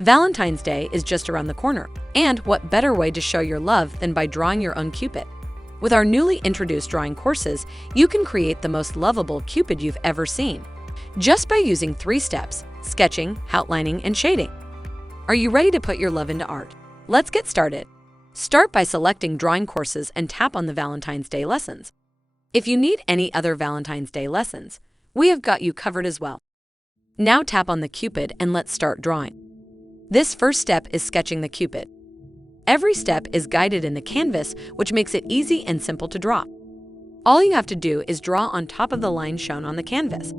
Valentine's Day is just around the corner, and what better way to show your love than by drawing your own Cupid? With our newly introduced drawing courses, you can create the most lovable Cupid you've ever seen, just by using 3 steps: sketching, outlining, and shading. Are you ready to put your love into art? Let's get started. Start by selecting drawing courses and tap on the Valentine's Day lessons. If you need any other Valentine's Day lessons, we have got you covered as well. Now tap on the Cupid and let's start drawing. This first step is sketching the Cupid. Every step is guided in the canvas, which makes it easy and simple to draw. All you have to do is draw on top of the line shown on the canvas.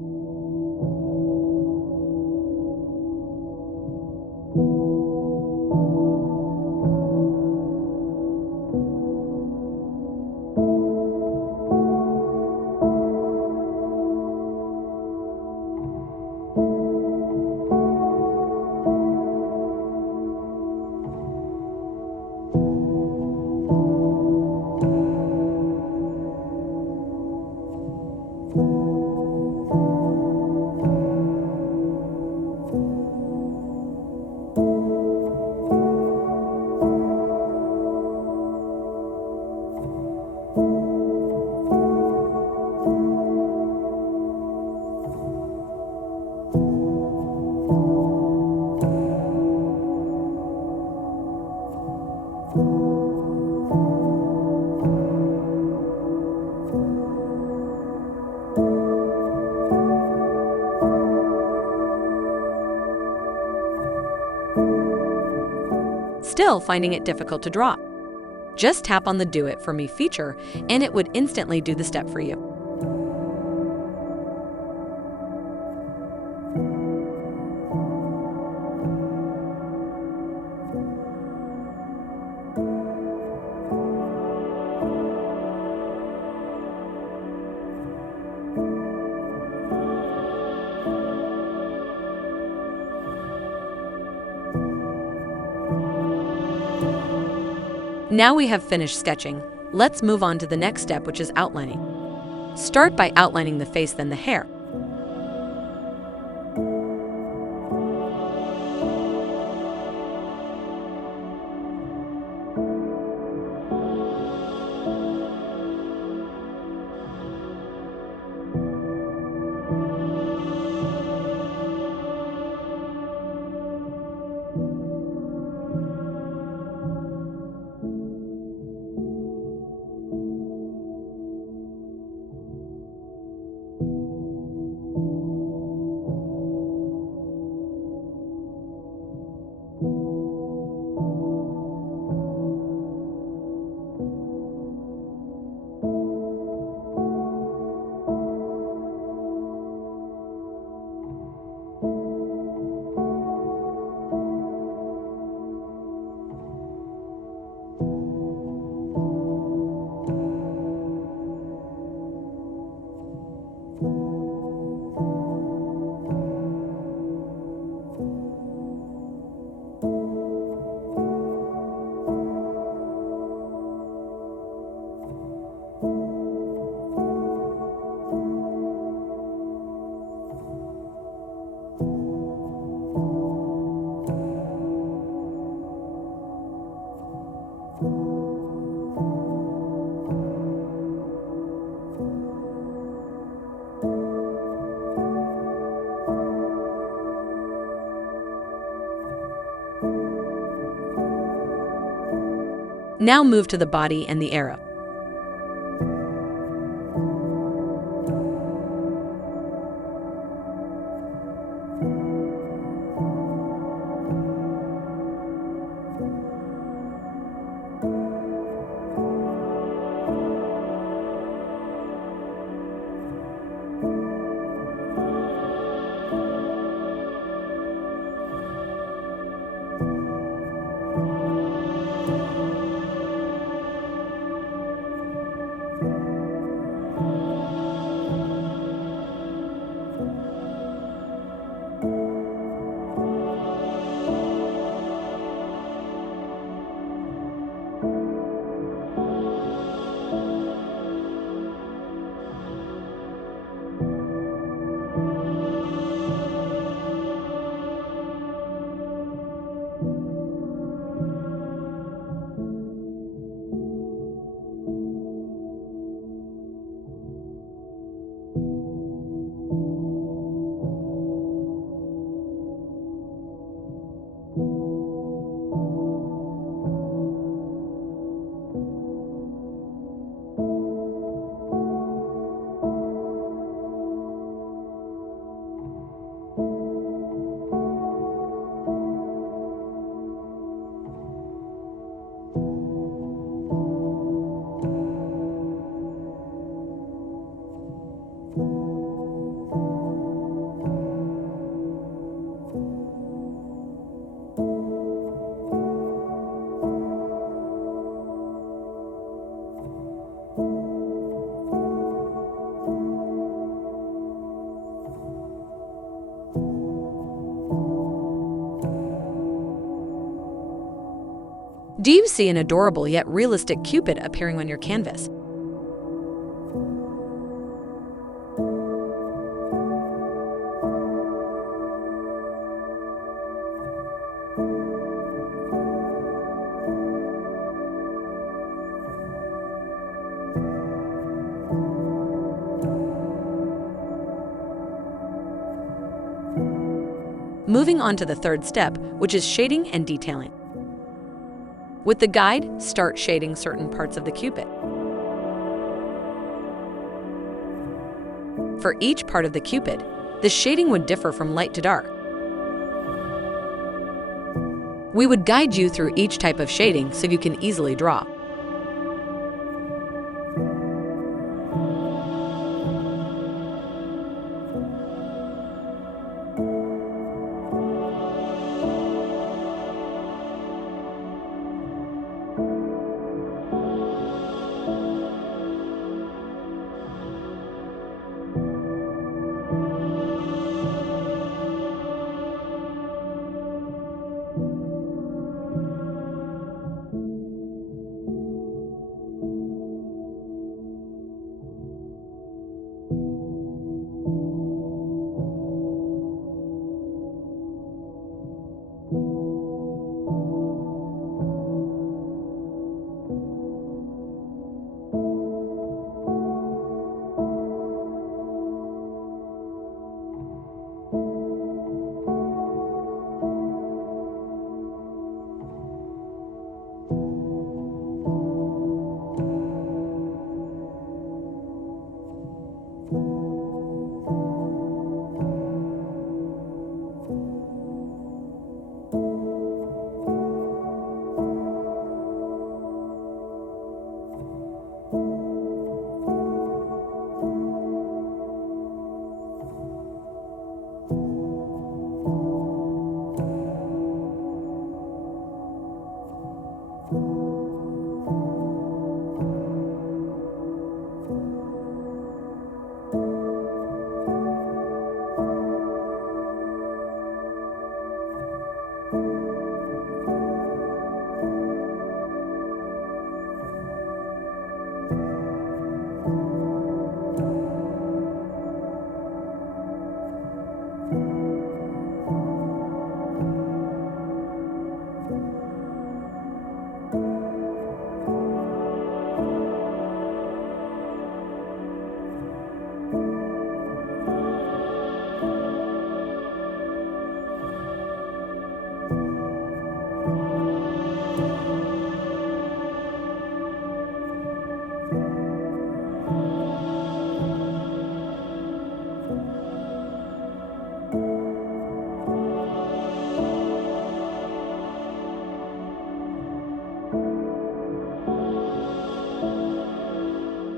Still finding it difficult to draw? Just tap on the Do It For Me feature and it would instantly do the step for you. Now we have finished sketching. Let's move on to the next step, which is outlining. Start by outlining the face, then the hair. Now move to the body and the arrow. Do you see an adorable yet realistic Cupid appearing on your canvas? Moving on to the third step, which is shading and detailing. With the guide, start shading certain parts of the Cupid. For each part of the Cupid, the shading would differ from light to dark. We would guide you through each type of shading so you can easily draw.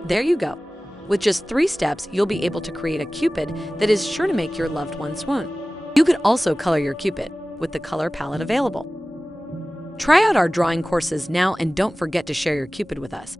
There you go. With just 3 steps, you'll be able to create a Cupid that is sure to make your loved one swoon. You could also color your Cupid with the color palette available. Try out our drawing courses now and don't forget to share your Cupid with us.